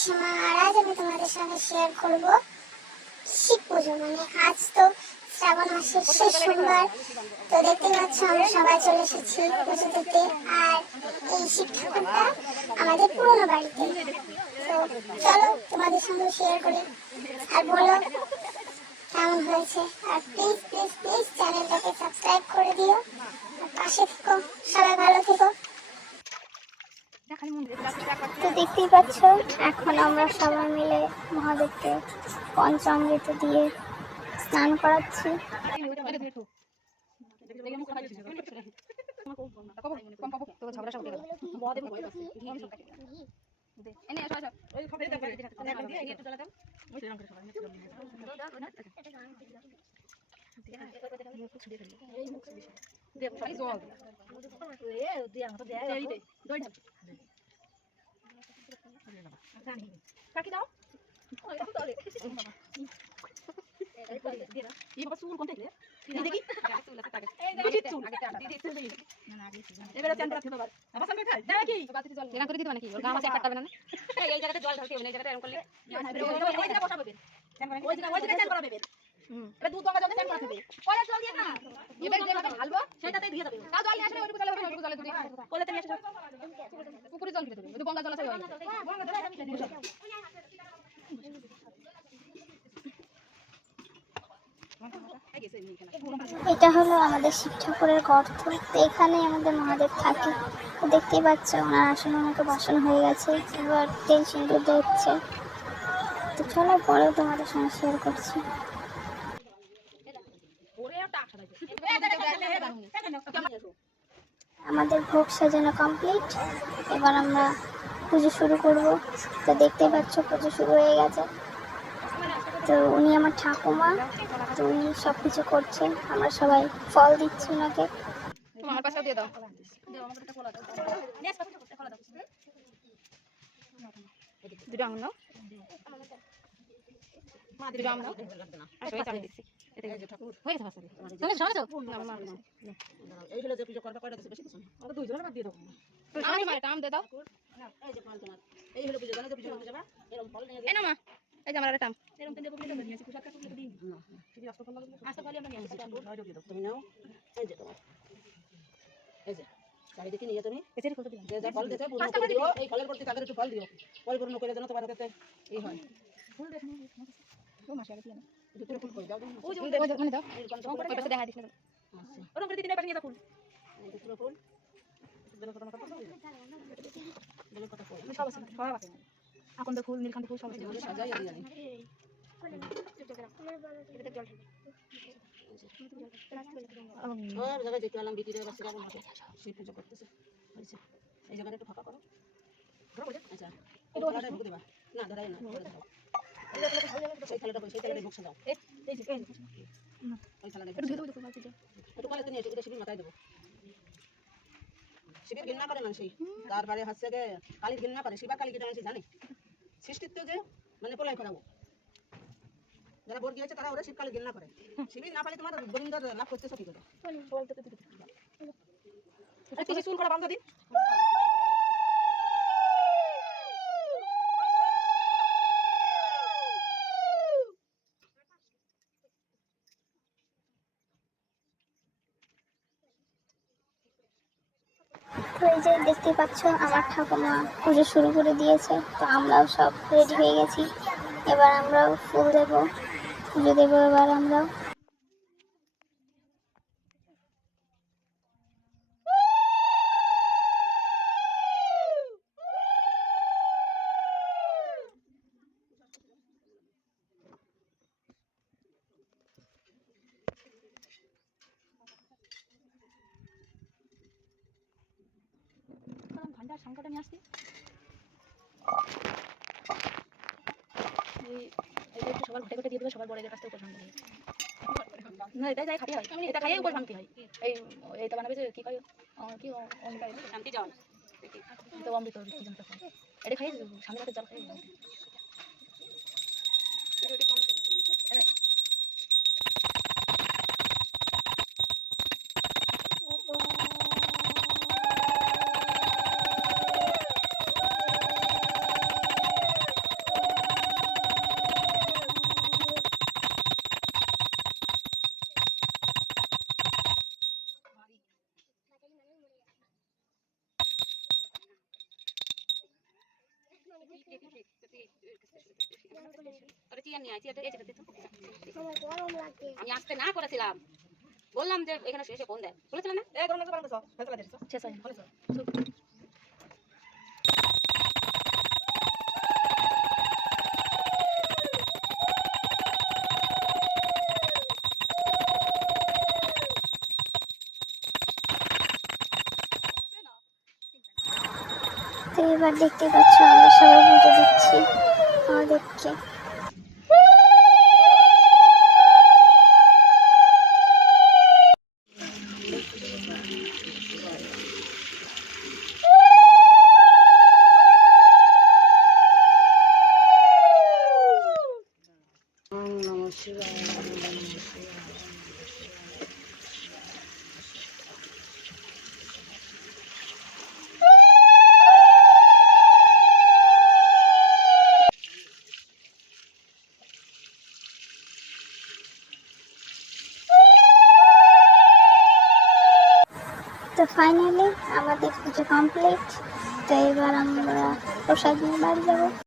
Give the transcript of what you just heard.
সীমা, আর আজ আমি তোমাদের সঙ্গে শেয়ার করব শিব পুজো। মানে আজ তো শ্রাবণ মাসের শেষ সোমবার, তো দেখতে পাচ্ছ আমরা সবাই চলে এসেছি পুজো দিতে। আর এই শিব ঠাকুরটা আমাদের পুরোনো বাড়িতে। তো চলো তোমাদের সঙ্গে শেয়ার করি আর বলো কেমন হয়েছে। আর প্লিজ প্লিজ প্লিজ চ্যানেলটাকে সাবস্ক্রাইব করে দিও আর পাশে থেকো। সবাই ভালো থেকো। তো দেখতেই পাচ্ছ এখন আমরা সবাই মিলে মহাদেবকে পঞ্চামৃত দিয়ে স্নান করাচ্ছি। এটা হলো আমাদের শিব ঠাকুরের গর্ত। তো এখানেই আমাদের মহাদেব থাকে। তো দেখতেই পাচ্ছ ওনার আসন ওনাকে বসানো হয়ে গেছে, এবার তেল সিঁদুর দিচ্ছে। তো চলো পরেও তোমাদের সঙ্গে শেয়ার করছি। আমাদের ভোগ সাজানো কমপ্লিট, এবার আমরা পুজো শুরু করব। তো দেখতেই পাচ্ছ পুজো শুরু হয়ে গেছে। তো উনি আমার ঠাকুমা, তো উনি সব কিছু করছেন, আমরা সবাই ফল দিচ্ছি ওনাকে। চারিদিকে নিয়ে তুমি যে ফল দিতে পূর্ণ করে দিও। এই ফলের প্রতি তাদের একটু ফল দিও, পরিপূর্ণ করে যেন তোমার হাতে এই হয়। ফুল দেখো ও মাসি আগে দিও দুটো ফুল কই দাও। ওই যে মানে দাও এরকম তো করে পাশে দেখা দিছ না। আচ্ছা ওরকম করে দিনে পাশে নিয়ে দাও ফুল। এই দুটো ফুল দেন কত মত দেন কত ফুল সব আছে সব আছে। আকন্দ ফুল নীলকান্ত ফুল সব আছে সাজাই আর জানি। আর জায়গা দেখতে আলাম বিটিরে বাসে যাবো মাঠে শিব পুজো করতেছে হইছে। এই জায়গাটা একটু ফাঁকা করো। আচ্ছা এই থালাটা ঢুকে দেবা না ধরাই না ধরে দাও। সেই থালাটা ভোগ সাজাও। এই যে ওই থালাটা একটু ধুয়ে দাও একটু কলাতে নিয়ে এটা শিবের মাথায় দেবো। শিবের ঘৃণা করে মানুষই, তারপরে হচ্ছে যে কালীর ঘৃণা করে। শিবা কালী কি মানুষ জানে সৃষ্টিত্ব যে মানে প্রলয় করাবো। যারা বর্গী হয়েছে তারা ওরা শীতকালে ঘৃণা করে। শিবির না পালে তোমার গোবিন্দর লাভ করতেছ কি করে? চুল করা বান্ধা দিন। তো এই যে দেখতে পাচ্ছ আমার ঠাকুমা পুজো শুরু করে দিয়েছে। তো আমরাও সব রেডি হয়ে গেছি, এবার আমরাও ফুল দেবো, পুজো দেবো এবার আমরাও। ভান্ডার সংকটে নিয়ে আসছি এই সবার ঘটে ঘটে দিয়ে দেবে, সবার বড়দের কাছ থেকে উপর ভাঙতে হয় না। এটা যাই খাটি হয়, এটা খাইয়ে উপর ভাঙতে হয়। এই এটা বানাবে যে কি কয় কি শান্তি জল তো অমৃত কি জানতে হয়। এটা খাইয়ে সামনে জল খাইয়ে গরম লাগে। আমি আসতে না করেছিলাম, বললাম যে এখানে এসে ফোন দেয়, বলেছিলাম না? শেষ হয়নি। তো এবার দেখতে পাচ্ছ আমরা সবাই পুজো দিচ্ছি আমাদেরকে। তো ফাইনালি আমাদের পুজো কমপ্লিট। তো এবার আমরা প্রসাদ নিয়ে বাড়ি যাবো।